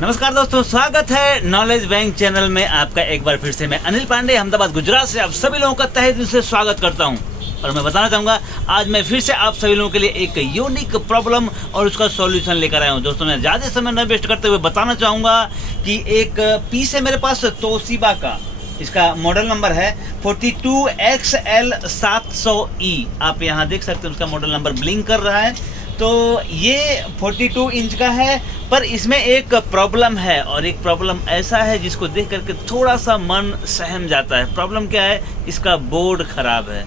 नमस्कार दोस्तों, स्वागत है नॉलेज बैंक चैनल में आपका एक बार फिर से। मैं अनिल पांडे अहमदाबाद गुजरात से आप सभी लोगों का तहे दिल से स्वागत करता हूं। और मैं बताना चाहूँगा आज मैं फिर से आप सभी लोगों के लिए एक यूनिक प्रॉब्लम और उसका सॉल्यूशन लेकर आया हूँ। दोस्तों मैं ज़्यादा समय न वेस्ट करते हुए बताना चाहूँगा कि एक पीस है मेरे पास तोशिबा का। इसका मॉडल नंबर है 42XL700E। आप यहाँ देख सकते हैं उसका मॉडल नंबर ब्लिंक कर रहा है। तो ये 42 इंच का है, पर इसमें एक प्रॉब्लम है और एक प्रॉब्लम ऐसा है जिसको देख करके थोड़ा सा मन सहम जाता है। प्रॉब्लम क्या है? इसका बोर्ड खराब है।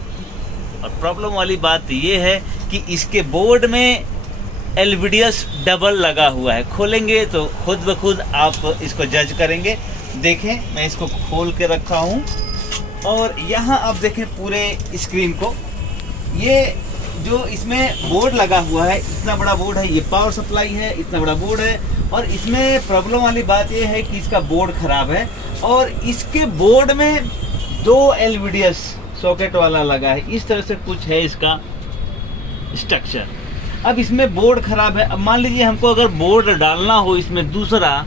और प्रॉब्लम वाली बात ये है कि इसके बोर्ड में LVDS डबल लगा हुआ है। खोलेंगे तो खुद ब खुद आप इसको जज करेंगे। देखें, मैं इसको खोल के रखा हूँ और यहाँ आप देखें पूरे स्क्रीन को। ये जो इसमें बोर्ड लगा हुआ है, इतना बड़ा बोर्ड है, ये पावर सप्लाई है, इतना बड़ा बोर्ड है। और इसमें प्रॉब्लम वाली बात ये है कि इसका बोर्ड खराब है और इसके बोर्ड में 2 LVDS सॉकेट वाला लगा है। इस तरह से कुछ है इसका स्ट्रक्चर। अब इसमें बोर्ड खराब है। अब मान लीजिए हमको अगर बोर्ड डालना हो इसमें दूसरा,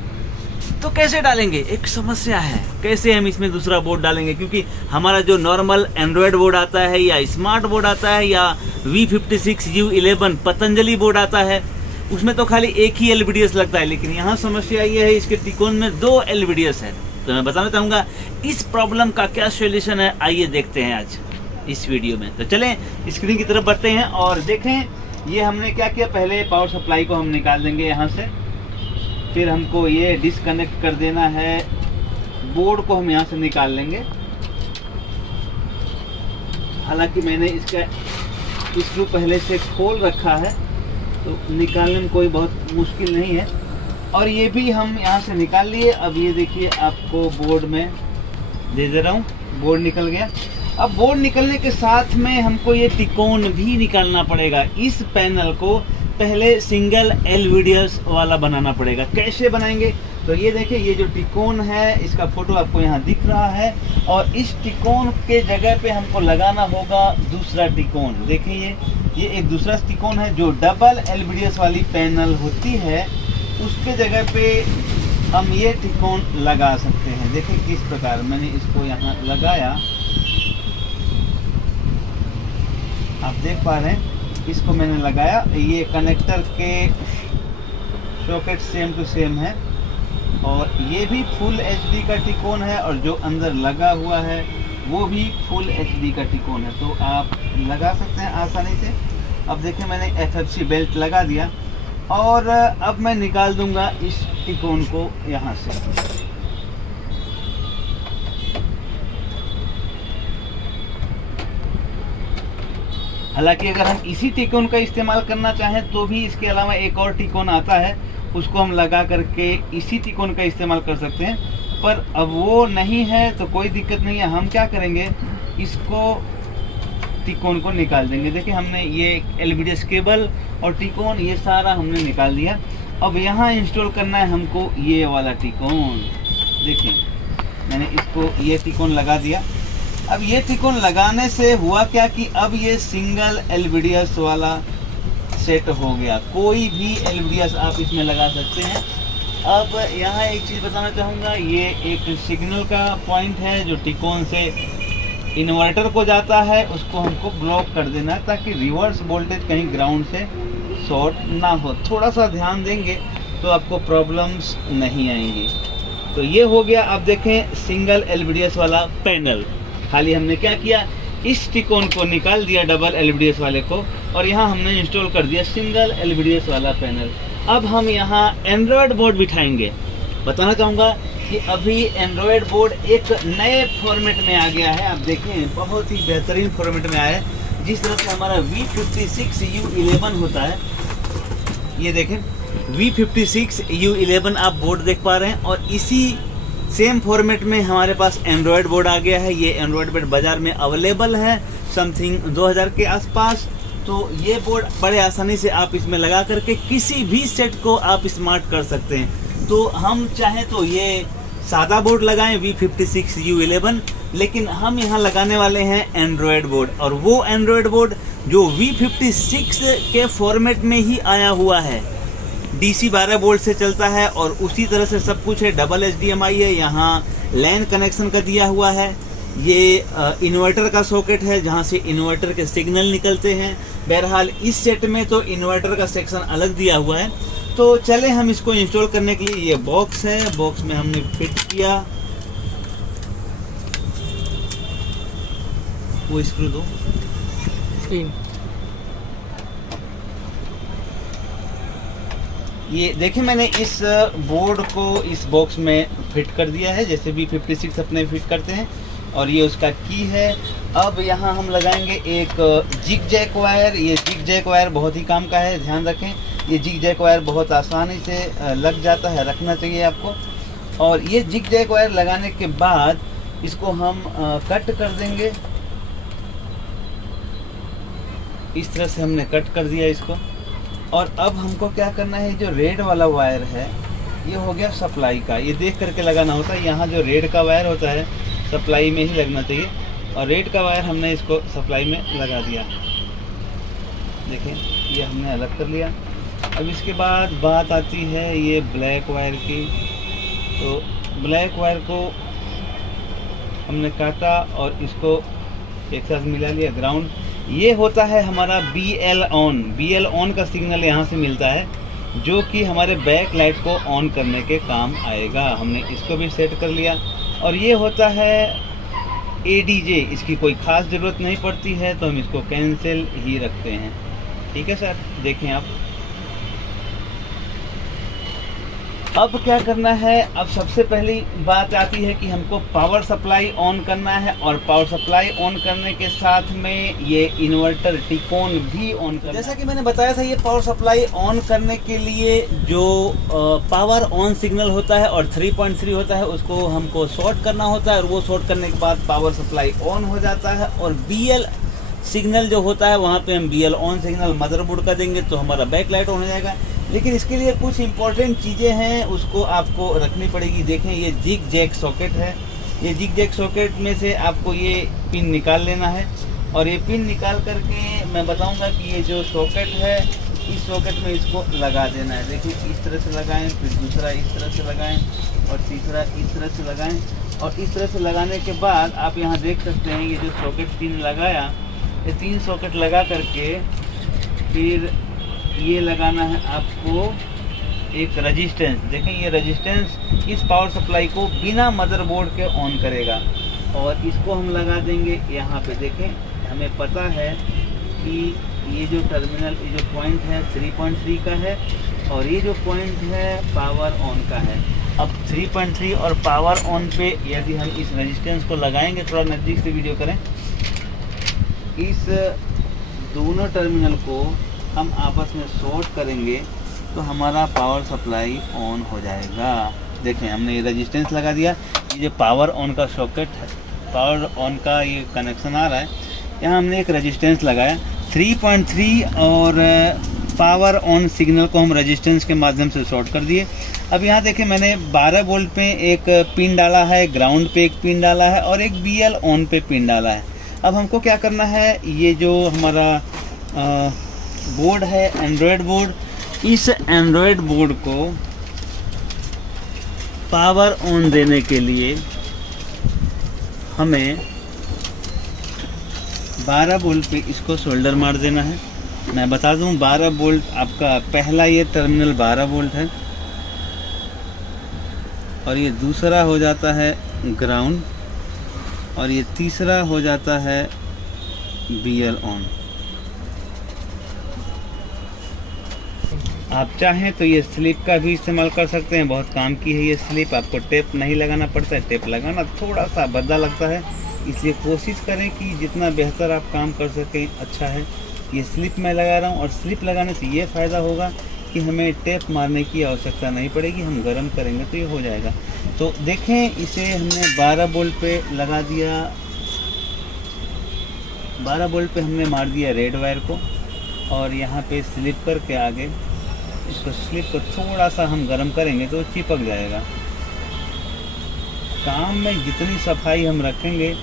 तो कैसे डालेंगे? एक समस्या है, कैसे हम इसमें दूसरा बोर्ड डालेंगे? क्योंकि हमारा जो नॉर्मल एंड्रॉयड बोर्ड आता है या स्मार्ट बोर्ड आता है या V56U11 पतंजलि बोर्ड आता है, उसमें तो खाली एक ही LVDS लगता है। लेकिन यहाँ समस्या ये है, इसके त्रिकोण में 2 LVDS है। तो मैं बताना चाहूँगा इस प्रॉब्लम का क्या सॉल्यूशन है, आइए देखते हैं आज इस वीडियो में। तो चलें स्क्रीन की तरफ बढ़ते हैं और देखें ये हमने क्या किया। पहले पावर सप्लाई को हम निकाल देंगे यहाँ से, फिर हमको ये डिस्कनेक्ट कर देना है। बोर्ड को हम यहाँ से निकाल लेंगे। हालांकि मैंने इसका स्क्रू पहले से खोल रखा है तो निकालने में कोई बहुत मुश्किल नहीं है। और ये भी हम यहाँ से निकाल लिए। अब ये देखिए, आपको बोर्ड में दे रहा हूँ, बोर्ड निकल गया। अब बोर्ड निकलने के साथ में हमको ये त्रिकोण भी निकालना पड़ेगा। इस पैनल को पहले सिंगल LVDS वाला बनाना पड़ेगा। कैसे बनाएंगे? तो ये देखिए, ये जो त्रिकोण है इसका फोटो आपको यहाँ दिख रहा है और इस त्रिकोण के जगह पे हमको लगाना होगा दूसरा त्रिकोण। देखिए ये एक दूसरा त्रिकोण है जो डबल LVDS वाली पैनल होती है, उसके जगह पे हम ये त्रिकोण लगा सकते हैं। देखिए किस प्रकार मैंने इसको यहाँ लगाया, आप देख पा रहे हैं। इसको मैंने लगाया, ये कनेक्टर के सॉकेट सेम टू सेम है और ये भी फुल HD का त्रिकोण है और जो अंदर लगा हुआ है वो भी फुल HD का त्रिकोण है। तो आप लगा सकते हैं आसानी से। अब देखिए मैंने FFC बेल्ट लगा दिया और अब मैं निकाल दूंगा इस त्रिकोण को यहाँ से। हालांकि अगर हम इसी त्रिकोण का इस्तेमाल करना चाहें तो भी इसके अलावा एक और त्रिकोण आता है, उसको हम लगा करके इसी त्रिकोण का इस्तेमाल कर सकते हैं। पर अब वो नहीं है तो कोई दिक्कत नहीं है। हम क्या करेंगे, इसको त्रिकोण को निकाल देंगे। देखिए हमने ये LVDS केबल और त्रिकोण ये सारा हमने निकाल दिया। अब यहाँ इंस्टॉल करना है हमको ये वाला त्रिकोण। देखिए मैंने इसको ये त्रिकोण लगा दिया। अब ये त्रिकोण लगाने से हुआ क्या कि अब ये सिंगल LVDS वाला सेट हो गया। कोई भी LVDS आप इसमें लगा सकते हैं। अब यहाँ एक चीज़ बताना चाहूँगा, ये एक सिग्नल का पॉइंट है जो त्रिकोण से इन्वर्टर को जाता है, उसको हमको ब्लॉक कर देना है ताकि रिवर्स वोल्टेज कहीं ग्राउंड से शॉर्ट ना हो। थोड़ा सा ध्यान देंगे तो आपको प्रॉब्लम्स नहीं आएंगी। तो ये हो गया। आप देखें सिंगल LVDS वाला पैनल। खाली हमने क्या किया, इस त्रिकोण को निकाल दिया डबल LVDS वाले को और यहाँ हमने इंस्टॉल कर दिया सिंगल LVDS वाला पैनल। अब हम यहाँ एंड्रॉयड बोर्ड बिठाएंगे। बताना चाहूँगा कि अभी एंड्रॉयड बोर्ड एक नए फॉर्मेट में आ गया है। आप देखें बहुत ही बेहतरीन फॉर्मेट में आया है। जिस तरह से हमारा V56U11 होता है, ये देखें V56U11 आप बोर्ड देख पा रहे हैं और इसी सेम फॉर्मेट में हमारे पास एंड्रॉयड बोर्ड आ गया है। ये एंड्रॉयड बोर्ड बाज़ार में अवेलेबल है समथिंग 2000 के आसपास। तो ये बोर्ड बड़े आसानी से आप इसमें लगा करके किसी भी सेट को आप स्मार्ट कर सकते हैं। तो हम चाहें तो ये सादा बोर्ड लगाएं V56U11, लेकिन हम यहाँ लगाने वाले हैं एंड्रॉयड बोर्ड। और वो एंड्रॉयड बोर्ड जो V56 के फॉर्मेट में ही आया हुआ है, DC 12 वोल्ट से चलता है और उसी तरह से सब कुछ है। डबल HDMI है, यहाँ लैन कनेक्शन का दिया हुआ है। ये इन्वर्टर का सॉकेट है जहाँ से इन्वर्टर के सिग्नल निकलते हैं। बहरहाल इस सेट में तो इन्वर्टर का सेक्शन अलग दिया हुआ है। तो चले हम इसको इंस्टॉल करने के लिए, ये बॉक्स है, बॉक्स में हमने फिट किया। वो स्क्रू दो, 3 ये देखिए मैंने इस बोर्ड को इस बॉक्स में फिट कर दिया है, जैसे भी 56 अपने फिट करते हैं। और ये उसका की है। अब यहाँ हम लगाएंगे एक जिग जैक वायर। ये जिग जैक वायर बहुत ही काम का है, ध्यान रखें। ये जिग जैक वायर बहुत आसानी से लग जाता है, रखना चाहिए आपको। और ये जिग जैक वायर लगाने के बाद इसको हम कट कर देंगे। इस तरह से हमने कट कर दिया इसको। और अब हमको क्या करना है, जो रेड वाला वायर है ये हो गया सप्लाई का, ये देख करके लगाना होता है। यहाँ जो रेड का वायर होता है सप्लाई में ही लगना चाहिए, और रेड का वायर हमने इसको सप्लाई में लगा दिया। देखें ये हमने अलग कर लिया। अब इसके बाद बात आती है ये ब्लैक वायर की। तो ब्लैक वायर को हमने काटा और इसको एक साथ मिला लिया। ग्राउंड ये होता है हमारा BL ऑन। BL ऑन का सिग्नल यहाँ से मिलता है, जो कि हमारे बैक लाइट को ऑन करने के काम आएगा। हमने इसको भी सेट कर लिया। और ये होता है ADJ, इसकी कोई ख़ास ज़रूरत नहीं पड़ती है, तो हम इसको कैंसिल ही रखते हैं। ठीक है सर, देखें आप। अब क्या करना है, अब सबसे पहली बात आती है कि हमको पावर सप्लाई ऑन करना है। और पावर सप्लाई ऑन करने के साथ में ये इन्वर्टर टिकोन भी ऑन करना है। जैसा कि मैंने बताया था, ये पावर सप्लाई ऑन करने के लिए जो पावर ऑन सिग्नल होता है और 3.3 होता है, उसको हमको शॉर्ट करना होता है। और वो शॉर्ट करने के बाद पावर सप्लाई ऑन हो जाता है। और BL सिग्नल जो होता है वहाँ पे हम BL ऑन सिग्नल मदरबोर्ड का देंगे तो हमारा बैक लाइट ऑन हो जाएगा। लेकिन इसके लिए कुछ इंपॉर्टेंट चीज़ें हैं, उसको आपको रखनी पड़ेगी। देखें ये जिग जैक सॉकेट है। ये जिग जैक सॉकेट में से आपको ये पिन निकाल लेना है। और ये पिन निकाल करके मैं बताऊंगा कि ये जो सॉकेट है, इस सॉकेट में इसको लगा देना है। देखिए इस तरह से लगाएं, फिर दूसरा इस तरह से लगाएं, और तीसरा इस तरह से लगाएं। और इस तरह से लगाने के बाद आप यहाँ देख सकते हैं ये जो सॉकेट 3 लगाया, ये 3 सॉकेट लगा करके फिर ये लगाना है आपको एक रेजिस्टेंस। देखें ये रेजिस्टेंस इस पावर सप्लाई को बिना मदरबोर्ड के ऑन करेगा। और इसको हम लगा देंगे यहाँ पे। देखें हमें पता है कि ये जो टर्मिनल, ये जो पॉइंट है 3.3 का है, और ये जो पॉइंट है पावर ऑन का है। अब 3.3 और पावर ऑन पे यदि हम इस रेजिस्टेंस को लगाएंगे, थोड़ा नज़दीक से वीडियो करें, इस दोनों टर्मिनल को हम आपस में शॉर्ट करेंगे तो हमारा पावर सप्लाई ऑन हो जाएगा। देखें हमने ये रेजिस्टेंस लगा दिया। ये जो पावर ऑन का सॉकेट है, पावर ऑन का ये कनेक्शन आ रहा है, यहाँ हमने एक रेजिस्टेंस लगाया 3.3 और पावर ऑन सिग्नल को हम रेजिस्टेंस के माध्यम से शॉर्ट कर दिए। अब यहाँ देखें मैंने 12 वोल्ट पे एक पिन डाला है, ग्राउंड पे एक पिन डाला है और एक BL ऑन पे पिन डाला है। अब हमको क्या करना है, ये जो हमारा बोर्ड है एंड्रॉयड बोर्ड, इस एंड्रॉयड बोर्ड को पावर ऑन देने के लिए हमें 12 वोल्ट पे इसको शोल्डर मार देना है। मैं बता दूं 12 वोल्ट आपका पहला ये टर्मिनल 12 वोल्ट है, और ये दूसरा हो जाता है ग्राउंड, और ये तीसरा हो जाता है BL ऑन। आप चाहें तो ये स्लिप का भी इस्तेमाल कर सकते हैं, बहुत काम की है ये स्लिप। आपको टेप नहीं लगाना पड़ता है, टेप लगाना थोड़ा सा भद्दा लगता है, इसलिए कोशिश करें कि जितना बेहतर आप काम कर सकें अच्छा है। ये स्लिप मैं लगा रहा हूँ, और स्लिप लगाने से ये फ़ायदा होगा कि हमें टेप मारने की आवश्यकता नहीं पड़ेगी, हम गर्म करेंगे तो ये हो जाएगा। तो देखें इसे हमने 12 वोल्ट पे लगा दिया, 12 वोल्ट पे हमने मार दिया रेड वायर को, और यहाँ पे स्लिप करके आगे इसको स्लिप को थोड़ा सा हम गर्म करेंगे तो चिपक जाएगा। काम में जितनी सफाई हम रखेंगे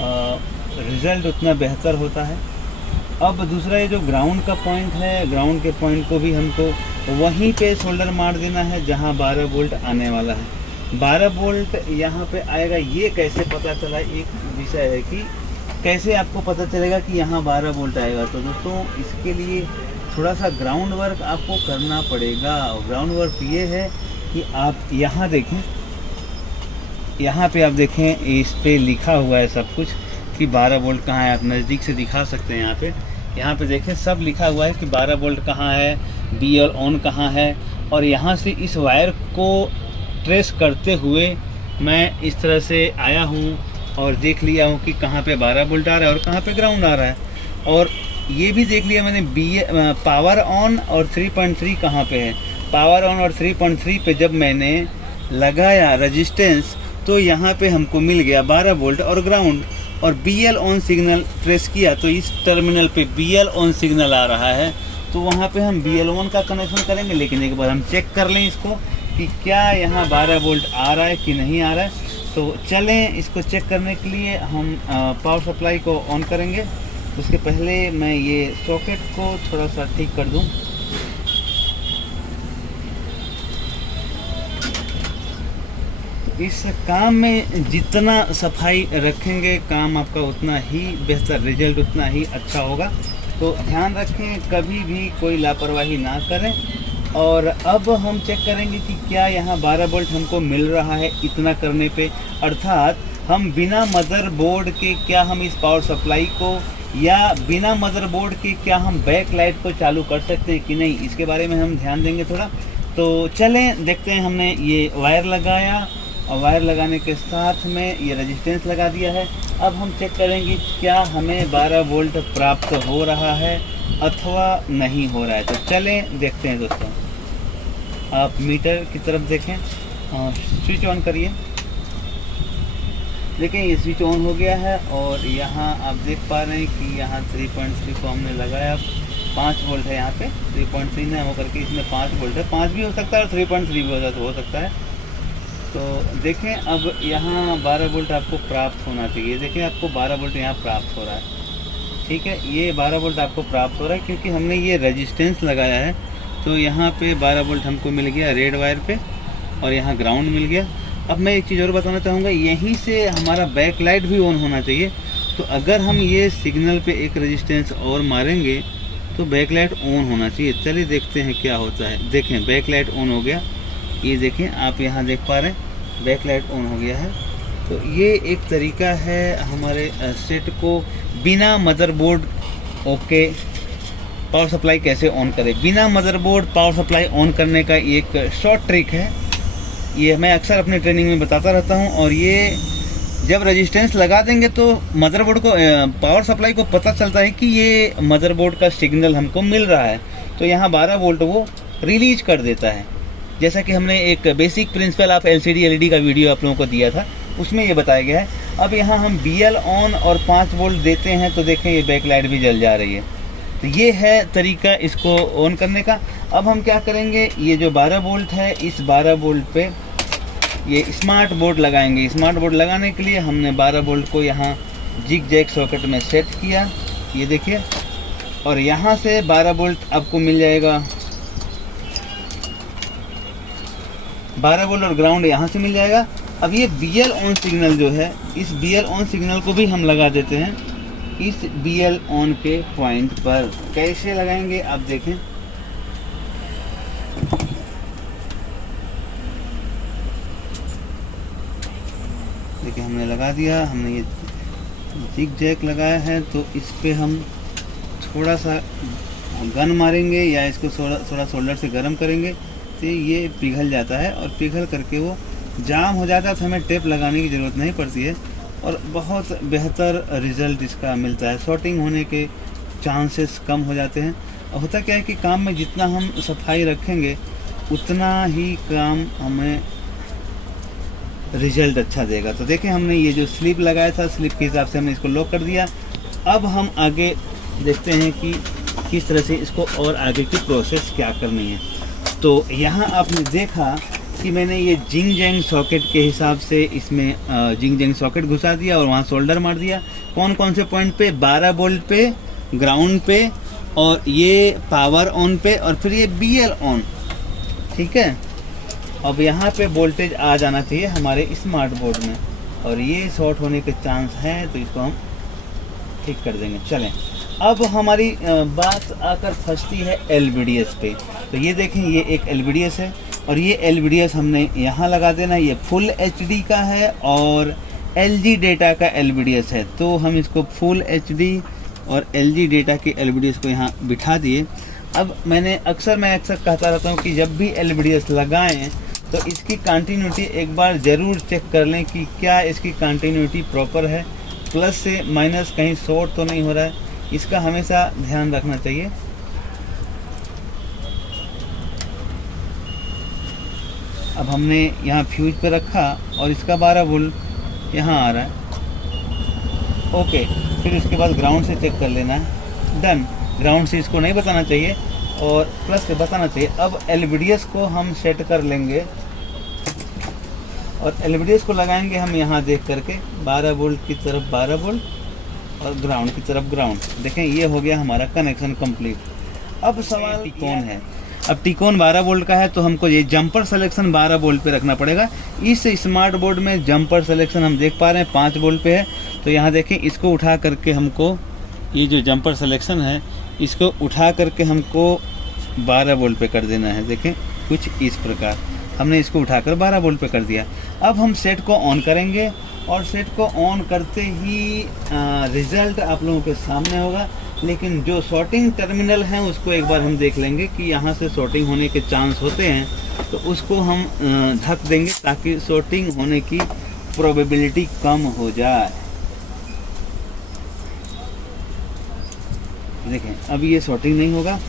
रिज़ल्ट उतना बेहतर होता है। अब दूसरा ये जो ग्राउंड का पॉइंट है, ग्राउंड के पॉइंट को भी हमको वहीं पे सोल्डर मार देना है जहाँ 12 वोल्ट आने वाला है। 12 वोल्ट यहाँ पे आएगा। ये कैसे पता चला, एक विषय है कि कैसे आपको पता चलेगा कि यहाँ 12 वोल्ट आएगा। तो दोस्तों इसके लिए थोड़ा सा ग्राउंड वर्क आपको करना पड़ेगा। ग्राउंड वर्क ये है कि आप यहाँ देखें, यहाँ पे आप देखें इस पे लिखा हुआ है सब कुछ कि 12 वोल्ट कहाँ है। आप नज़दीक से दिखा सकते हैं। यहाँ पे देखें सब लिखा हुआ है कि 12 वोल्ट कहाँ है, BL ऑन कहाँ है। और यहाँ से इस वायर को ट्रेस करते हुए मैं इस तरह से आया हूँ और देख लिया हूँ कि कहाँ पे 12 वोल्ट आ रहा है और कहाँ पे ग्राउंड आ रहा है। और ये भी देख लिया मैंने पावर ऑन और 3.3 कहाँ पे है। पावर ऑन और 3.3 पे जब मैंने लगाया रेजिस्टेंस तो यहाँ पे हमको मिल गया 12 वोल्ट और ग्राउंड। और BL ऑन सिग्नल प्रेस किया तो इस टर्मिनल पे BL ऑन सिग्नल आ रहा है। तो वहाँ पे हम BL ऑन का कनेक्शन करेंगे, लेकिन एक बार हम चेक कर लें इसको कि क्या यहाँ 12 वोल्ट आ रहा है कि नहीं आ रहा है। तो चलें इसको चेक करने के लिए हम पावर सप्लाई को ऑन करेंगे। उसके पहले मैं ये सॉकेट को थोड़ा सा ठीक कर दूं। इस काम में जितना सफाई रखेंगे काम आपका उतना ही बेहतर, रिजल्ट उतना ही अच्छा होगा। तो ध्यान रखें, कभी भी कोई लापरवाही ना करें। और अब हम चेक करेंगे कि क्या यहाँ 12 वोल्ट हमको मिल रहा है इतना करने पे। अर्थात हम बिना मदरबोर्ड के क्या हम इस पावर सप्लाई को या बिना मदरबोर्ड के क्या हम बैक लाइट को चालू कर सकते हैं कि नहीं, इसके बारे में हम ध्यान देंगे थोड़ा। तो चलें देखते हैं। हमने ये वायर लगाया और वायर लगाने के साथ में ये रेजिस्टेंस लगा दिया है। अब हम चेक करेंगे क्या हमें 12 वोल्ट प्राप्त हो रहा है अथवा नहीं हो रहा है। तो चलें देखते हैं दोस्तों। आप मीटर की तरफ देखें, स्विच ऑन करिए। देखें ये स्विच ऑन हो गया है और यहाँ आप देख पा रहे हैं कि यहाँ 3.3 को हमने लगाया। 5 वोल्ट है यहाँ पे, 3.3 न होकर के इसमें 5 वोल्ट है। 5 भी हो सकता है और 3.3 भी हो सकता है। तो देखें अब यहाँ 12 वोल्ट आपको प्राप्त होना चाहिए। देखें आपको 12 वोल्ट यहाँ प्राप्त हो रहा है। ठीक है, ये 12 वोल्ट आपको प्राप्त हो रहा है क्योंकि हमने ये रेजिस्टेंस लगाया है। तो यहाँ पे 12 वोल्ट हमको मिल गया रेड वायर पे और यहाँ ग्राउंड मिल गया। अब मैं एक चीज़ और बताना चाहूँगा, यहीं से हमारा बैक लाइट भी ऑन होना चाहिए। तो अगर हम ये सिग्नल पे एक रेजिस्टेंस और मारेंगे तो बैक लाइट ऑन होना चाहिए। चलिए देखते हैं क्या होता है। देखें बैक लाइट ऑन हो गया। ये देखें आप यहाँ देख पा रहे हैं बैक लाइट ऑन हो गया है। तो ये एक तरीका है हमारे सेट को बिना मदरबोर्ड ओके पावर सप्लाई कैसे ऑन करें। बिना मदरबोर्ड पावर सप्लाई ऑन करने का एक शॉर्ट ट्रिक है। ये मैं अक्सर अपने ट्रेनिंग में बताता रहता हूँ। और ये जब रेजिस्टेंस लगा देंगे तो मदरबोर्ड को पावर सप्लाई को पता चलता है कि ये मदरबोर्ड का सिग्नल हमको मिल रहा है। तो यहाँ 12 वोल्ट वो रिलीज कर देता है। जैसा कि हमने एक basic principle of LCD LED का वीडियो आप लोगों को दिया था, उसमें ये बताया गया है। अब यहाँ हम BL ऑन और 5 वोल्ट देते हैं तो देखें ये बैक लाइट भी जल जा रही है। तो ये है तरीका इसको ऑन करने का। अब हम क्या करेंगे, ये जो 12 वोल्ट है इस 12 वोल्ट पे ये स्मार्ट बोर्ड लगाएंगे। स्मार्ट बोर्ड लगाने के लिए हमने 12 वोल्ट को यहाँ जिग जैग सॉकेट में सेट किया, ये देखिए। और यहाँ से 12 वोल्ट आपको मिल जाएगा, 12 वोल्ट और ग्राउंड यहाँ से मिल जाएगा। अब ये BL ऑन सिग्नल जो है, इस BL ऑन सिग्नल को भी हम लगा देते हैं इस BL ऑन के पॉइंट पर। कैसे लगाएंगे आप देखें। देखिए हमने लगा दिया, हमने ये जिग जैग लगाया है। तो इस पे हम थोड़ा सा गन मारेंगे या इसको थोड़ा सोल्डर से गर्म करेंगे तो ये पिघल जाता है। और पिघल करके वो जाम हो जाता है तो हमें टेप लगाने की ज़रूरत नहीं पड़ती है और बहुत बेहतर रिज़ल्ट इसका मिलता है। शॉर्टिंग होने के चांसेस कम हो जाते हैं। और होता क्या है कि काम में जितना हम सफाई रखेंगे उतना ही काम हमें रिज़ल्ट अच्छा देगा। तो देखें हमने ये जो स्लिप लगाया था, स्लिप के हिसाब से हमने इसको लॉक कर दिया। अब हम आगे देखते हैं कि किस तरह से इसको और आगे की प्रोसेस क्या करनी है। तो यहाँ आपने देखा कि मैंने ये जिंग जैंग सॉकेट के हिसाब से इसमें जिंग जैंग सॉकेट घुसा दिया और वहाँ सोल्डर मार दिया। कौन कौन से पॉइंट पे, 12 वोल्ट पे, ग्राउंड पे और ये पावर ऑन पे और फिर ये BL ऑन, ठीक है। अब यहाँ पे वोल्टेज आ जाना चाहिए हमारे स्मार्ट बोर्ड में, और ये शॉर्ट होने के चांस हैं, तो इसको हम ठीक कर देंगे। चलें, अब हमारी बात आकर फंसती है LVDS पे। तो ये देखें, ये एक LVDS है और ये LVDS हमने यहाँ लगा देना। ये फुल HD का है और LG डेटा का LVDS है, तो हम इसको फुल HD और LG डेटा के LVDS को यहाँ बिठा दिए। अब मैं अक्सर कहता रहता हूँ कि जब भी LVDS लगाएं तो इसकी कंटिन्यूटी एक बार ज़रूर चेक कर लें कि क्या इसकी कंटिन्यूटी प्रॉपर है, प्लस से माइनस कहीं शॉर्ट तो नहीं हो रहा है, इसका हमेशा ध्यान रखना चाहिए। अब हमने यहाँ फ्यूज पे रखा और इसका 12 वोल्ट यहाँ आ रहा है, ओके। फिर उसके बाद ग्राउंड से चेक कर लेना है, डन। ग्राउंड से इसको नहीं बताना चाहिए और प्लस से बताना चाहिए। अब LVDS को हम सेट कर लेंगे और LVDS को लगाएंगे हम यहाँ देख करके 12 वोल्ट की तरफ 12 वोल्ट और ग्राउंड की तरफ ग्राउंड। देखें, ये हो गया हमारा कनेक्शन कंप्लीट। अब सवाल टिकोन है, अब टिकोन 12 वोल्ट का है तो हमको ये जंपर सिलेक्शन 12 वोल्ट पे रखना पड़ेगा। इस स्मार्ट बोर्ड में जंपर सिलेक्शन हम देख पा रहे हैं 5 वोल्ट पे है, तो यहाँ देखें, इसको उठा करके हमको ये जो जंपर सिलेक्शन है इसको उठा करके हमको 12 वोल्ट पे कर देना है। देखें, कुछ इस प्रकार हमने इसको उठाकर 12 वोल्ट पे कर दिया। अब हम सेट को ऑन करेंगे और सेट को ऑन करते ही रिज़ल्ट आप लोगों के सामने होगा, लेकिन जो शॉर्टिंग टर्मिनल हैं उसको एक बार हम देख लेंगे कि यहाँ से शॉर्टिंग होने के चांस होते हैं, तो उसको हम ढक देंगे ताकि शॉर्टिंग होने की प्रोबेबिलिटी कम हो जाए। देखें, अब ये शॉर्टिंग नहीं होगा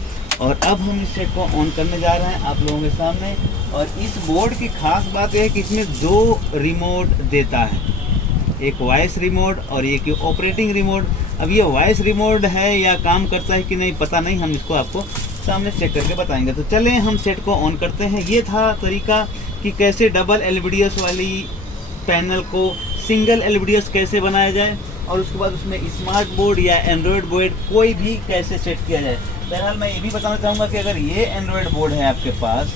और अब हम इस सेट को ऑन करने जा रहे हैं आप लोगों के सामने। और इस बोर्ड की खास बात यह है कि इसमें 2 रिमोट देता है, एक वॉइस रिमोट और एक ऑपरेटिंग रिमोट। अब ये वॉइस रिमोट है या काम करता है कि नहीं पता नहीं, हम इसको आपको सामने चेक करके बताएंगे। तो चलें हम सेट को ऑन करते हैं। ये था तरीका कि कैसे डबल LVDS वाली पैनल को सिंगल LVDS कैसे बनाया जाए और उसके बाद उसमें स्मार्ट बोर्ड या एंड्रॉयड बोर्ड कोई भी कैसे सेट किया जाए। बहरहाल मैं ये भी बताना चाहूँगा कि अगर ये एंड्रॉयड बोर्ड है आपके पास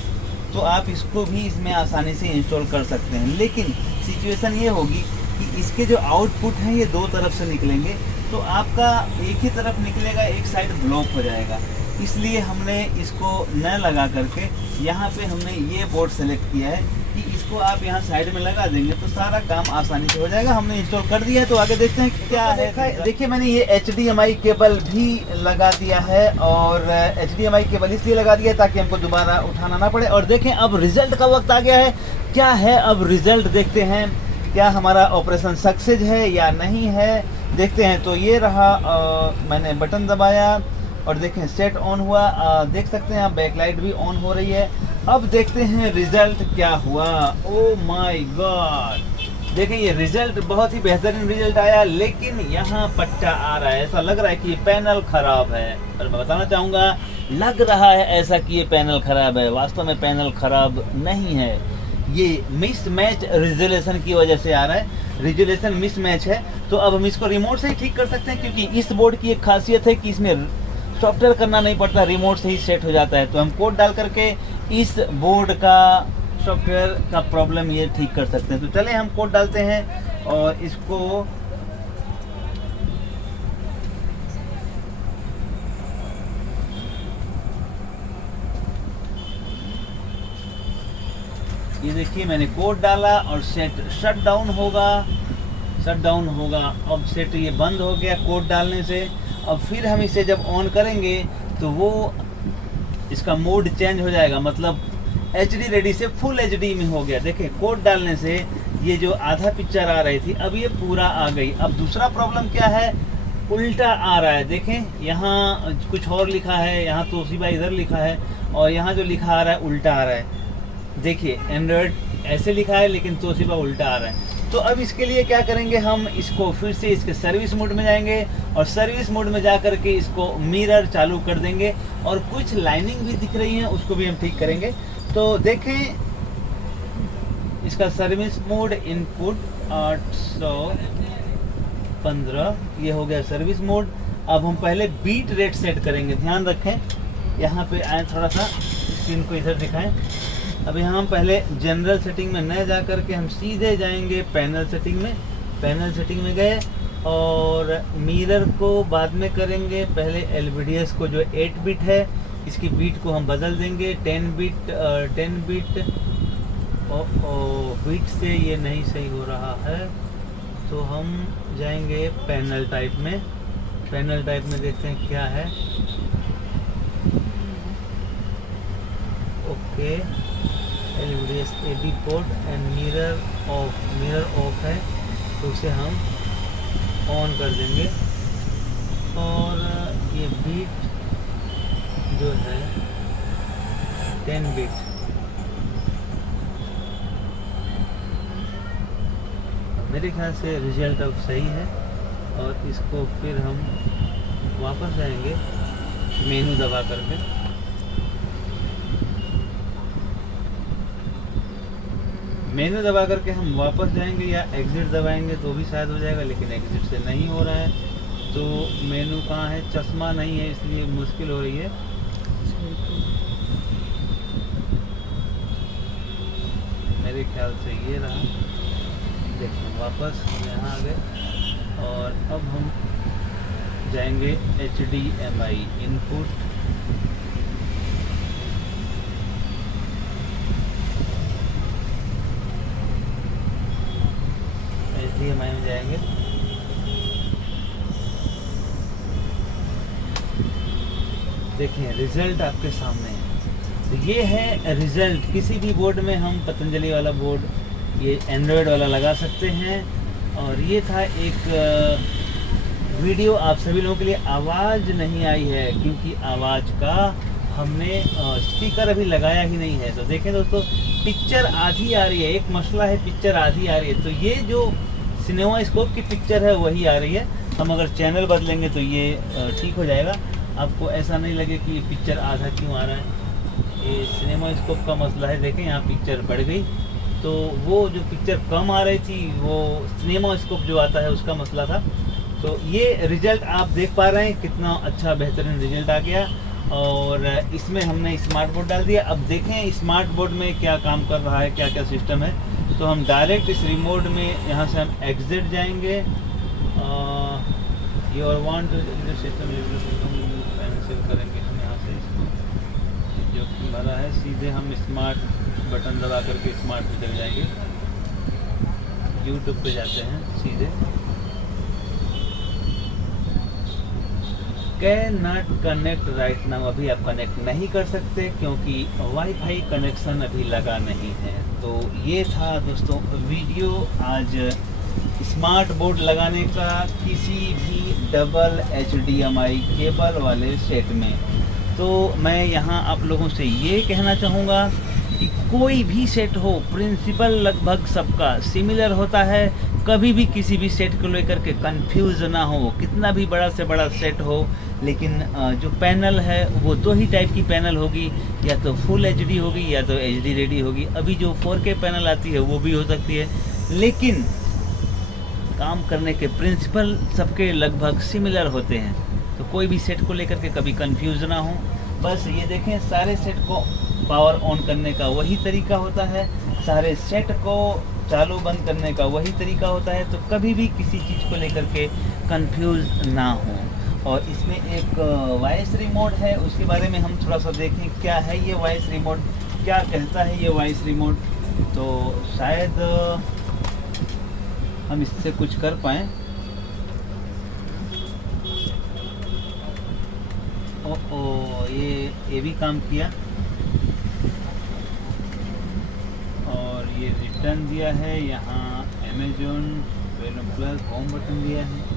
तो आप इसको भी इसमें आसानी से इंस्टॉल कर सकते हैं, लेकिन सिचुएशन ये होगी कि इसके जो आउटपुट हैं ये 2 तरफ से निकलेंगे, तो आपका एक ही तरफ निकलेगा, एक साइड ब्लॉक हो जाएगा। इसलिए हमने इसको न लगा करके यहाँ पे हमने ये बोर्ड सेलेक्ट किया है कि इसको आप यहाँ साइड में लगा देंगे तो सारा काम आसानी से हो जाएगा। हमने इंस्टॉल कर दिया है, तो आगे देखते हैं क्या है। देखिए, मैंने ये HDMI केबल भी लगा दिया है और HDMI केबल इसलिए लगा दिया है ताकि हमको दोबारा उठाना ना पड़े। और देखें, अब रिजल्ट का वक्त आ गया है। क्या है अब रिजल्ट, देखते हैं क्या हमारा ऑपरेशन सक्सेस है या नहीं है, देखते हैं। तो ये रहा, मैंने बटन दबाया और देखें सेट ऑन हुआ, देख सकते हैं आप बैकलाइट भी ऑन हो रही है। अब देखते हैं रिजल्ट क्या हुआ। ओह माय गॉड, देखें ये रिजल्ट बहुत ही बेहतरीन रिजल्ट आया, लेकिन यहाँ पट्टा आ रहा है, ऐसा लग रहा है कि ये पैनल खराब है। और मैं बताना चाहूँगा, लग रहा है ऐसा कि ये पैनल खराब है, वास्तव में पैनल खराब नहीं है, ये मिसमैच रिजोल्यूशन की वजह से आ रहा है, रिजोल्यूशन मिसमैच है। तो अब हम इसको रिमोट से ही ठीक कर सकते हैं, क्योंकि इस बोर्ड की एक खासियत है कि इसमें सॉफ्टवेयर करना नहीं पड़ता, रिमोट से ही सेट हो जाता है। तो हम कोड डाल करके इस बोर्ड का सॉफ्टवेयर का प्रॉब्लम ये ठीक कर सकते हैं। तो चलें हम कोड डालते हैं और इसको ये देखिए मैंने कोड डाला और सेट शट डाउन होगा। अब सेट ये बंद हो गया कोड डालने से। अब फिर हम इसे जब ऑन करेंगे तो वो इसका मोड चेंज हो जाएगा, मतलब HD रेडी से फुल HD में हो गया। देखें, कोड डालने से ये जो आधा पिक्चर आ रही थी अब ये पूरा आ गई। अब दूसरा प्रॉब्लम क्या है, उल्टा आ रहा है। देखें यहाँ कुछ और लिखा है, यहाँ तोशिबा इधर लिखा है और यहाँ जो लिखा आ रहा है उल्टा आ रहा है। देखिए एंड्रॉयड ऐसे लिखा है लेकिन तोशिबा उल्टा आ रहा है। तो अब इसके लिए क्या करेंगे, हम इसको फिर से इसके सर्विस मोड में जाएंगे और सर्विस मोड में जा करके इसको मिरर चालू कर देंगे और कुछ लाइनिंग भी दिख रही है उसको भी हम ठीक करेंगे। तो देखें इसका सर्विस मोड इनपुट 815 ये हो गया सर्विस मोड। अब हम पहले बीट रेट सेट करेंगे, ध्यान रखें। यहाँ पे आए, थोड़ा सा स्क्रीन को इधर दिखाएं। अब यहाँ हम पहले जनरल सेटिंग में न जा करके हम सीधे जाएंगे पैनल सेटिंग में। पैनल सेटिंग में गए और मिरर को बाद में करेंगे। पहले LVDS को जो 8 बिट है इसकी बीट को हम बदल देंगे 10 बिट। 10 बिट बीट से ये नहीं सही हो रहा है, तो हम जाएंगे पैनल टाइप में। पैनल टाइप में देखते हैं क्या है। Okay, LVDS AD port and mirror of है, तो उसे हम ऑन कर देंगे। और ये बीट जो है 10 बिट, मेरे ख्याल से रिजल्ट अब सही है। और इसको फिर हम वापस जाएंगे मेनू दबा करके। मेनू दबा करके हम वापस जाएंगे या एग्जिट दबाएंगे तो भी शायद हो जाएगा, लेकिन एग्जिट से नहीं हो रहा है। तो मेनू कहाँ है, चश्मा नहीं है, इसलिए मुश्किल हो रही है। मेरे ख्याल से ये रहा। देखो वापस यहाँ आ गए और अब हम जाएंगे HDMI इनपुट। HDMI में जाएंगे, देखिए रिजल्ट आपके सामने है। तो ये है रिजल्ट। किसी भी बोर्ड में हम पतंजलि वाला बोर्ड, ये एंड्रॉयड वाला लगा सकते हैं। और ये था एक वीडियो आप सभी लोगों के लिए। आवाज़ नहीं आई है क्योंकि आवाज़ का हमने स्पीकर अभी लगाया ही नहीं है। तो देखें दोस्तों, पिक्चर आधी आ रही है। एक मसला है, पिक्चर आधी आ रही है। तो ये जो सिनेमा स्कोप की पिक्चर है वही आ रही है। हम अगर चैनल बदलेंगे तो ये ठीक हो जाएगा। आपको ऐसा नहीं लगे कि ये पिक्चर आधा क्यों आ रहा है। ये सिनेमा स्कोप का मसला है। देखें यहाँ पिक्चर बढ़ गई, तो वो जो पिक्चर कम आ रही थी वो सिनेमा स्कोप जो आता है उसका मसला था। तो ये रिजल्ट आप देख पा रहे हैं, कितना अच्छा बेहतरीन रिजल्ट आ गया। और इसमें हमने स्मार्ट बोर्ड डाल दिया। अब देखें स्मार्ट बोर्ड में क्या काम कर रहा है, क्या क्या सिस्टम है। तो हम डायरेक्ट इस रिमोट में यहाँ से हम एग्जिट जाएंगे। योर वांट सिस्टम कैंसिल करेंगे हम यहाँ से। इसको जो भरा है सीधे हम स्मार्ट बटन दबा करके स्मार्ट पे चले जाएंगे। यूट्यूब पे जाते हैं सीधे। Can not connect right now, अभी आप कनेक्ट नहीं कर सकते क्योंकि वाईफाई कनेक्शन अभी लगा नहीं है। तो ये था दोस्तों वीडियो आज स्मार्ट बोर्ड लगाने का किसी भी डबल HDMI केबल वाले सेट में। तो मैं यहाँ आप लोगों से ये कहना चाहूँगा कि कोई भी सेट हो, प्रिंसिपल लगभग सबका सिमिलर होता है। कभी भी किसी भी सेट को लेकर के कंफ्यूज ना हो, कितना भी बड़ा से बड़ा सेट हो। लेकिन जो पैनल है वो दो ही टाइप की पैनल होगी, या तो फुल HD होगी या तो HD रेडी होगी। अभी जो 4K पैनल आती है वो भी हो सकती है, लेकिन काम करने के प्रिंसिपल सबके लगभग सिमिलर होते हैं। तो कोई भी सेट को लेकर के कभी कंफ्यूज ना हो। बस ये देखें, सारे सेट को पावर ऑन करने का वही तरीका होता है, सारे सेट को चालू बंद करने का वही तरीका होता है। तो कभी भी किसी चीज़ को लेकर के कंफ्यूज ना हो। और इसमें एक वॉइस रिमोट है, उसके बारे में हम थोड़ा सा देखें क्या है ये वॉइस रिमोट, क्या कहता है ये वॉइस रिमोट। तो शायद हम इससे कुछ कर पाएँ। ओह, ये भी काम किया। और ये रिटर्न दिया है, यहाँ अमेजोन प्लस होम बटन दिया है।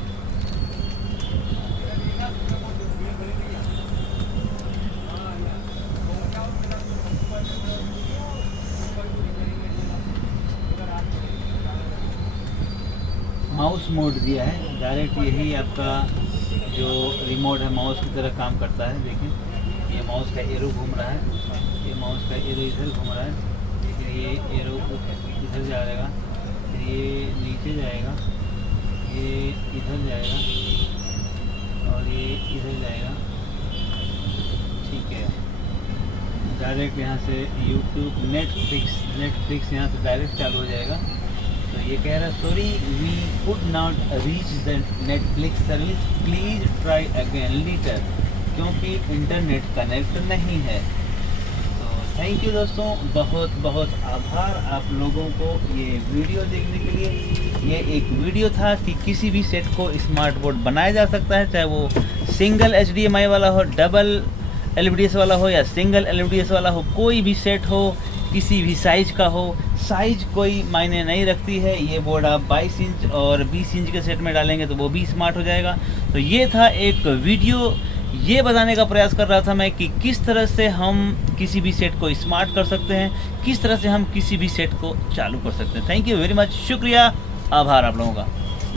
माउस मोड दिया है, डायरेक्ट यही आपका जो रिमोट है माउस की तरह काम करता है। देखिए ये माउस का एरो घूम रहा है, ये माउस का एरो इधर घूम रहा है, फिर ये एरो इधर जाएगा, फिर ये नीचे जाएगा, ये इधर जाएगा, और और ये इधर जाएगा, ठीक है। डायरेक्ट यहाँ से यूट्यूब नेटफ्लिक्स यहाँ से डायरेक्ट चालू हो जाएगा। तो ये कह रहा है sorry we could not reach the Netflix service, please try again later, क्योंकि इंटरनेट कनेक्ट नहीं है। तो थैंक यू दोस्तों, बहुत बहुत आभार आप लोगों को ये वीडियो देखने के लिए। ये एक वीडियो था कि किसी भी सेट को स्मार्ट बोर्ड बनाया जा सकता है, चाहे वो सिंगल HDMI वाला हो, डबल LVDS वाला हो या सिंगल LVDS वाला हो, कोई भी सेट हो, किसी भी साइज का हो, साइज कोई मायने नहीं रखती है। ये बोर्ड आप 22 इंच और 20 इंच के सेट में डालेंगे तो वो भी स्मार्ट हो जाएगा। तो ये था एक वीडियो, ये बताने का प्रयास कर रहा था मैं कि किस तरह से हम किसी भी सेट को स्मार्ट कर सकते हैं, किस तरह से हम किसी भी सेट को चालू कर सकते हैं। थैंक यू वेरी मच, शुक्रिया, आभार आप लोगों का।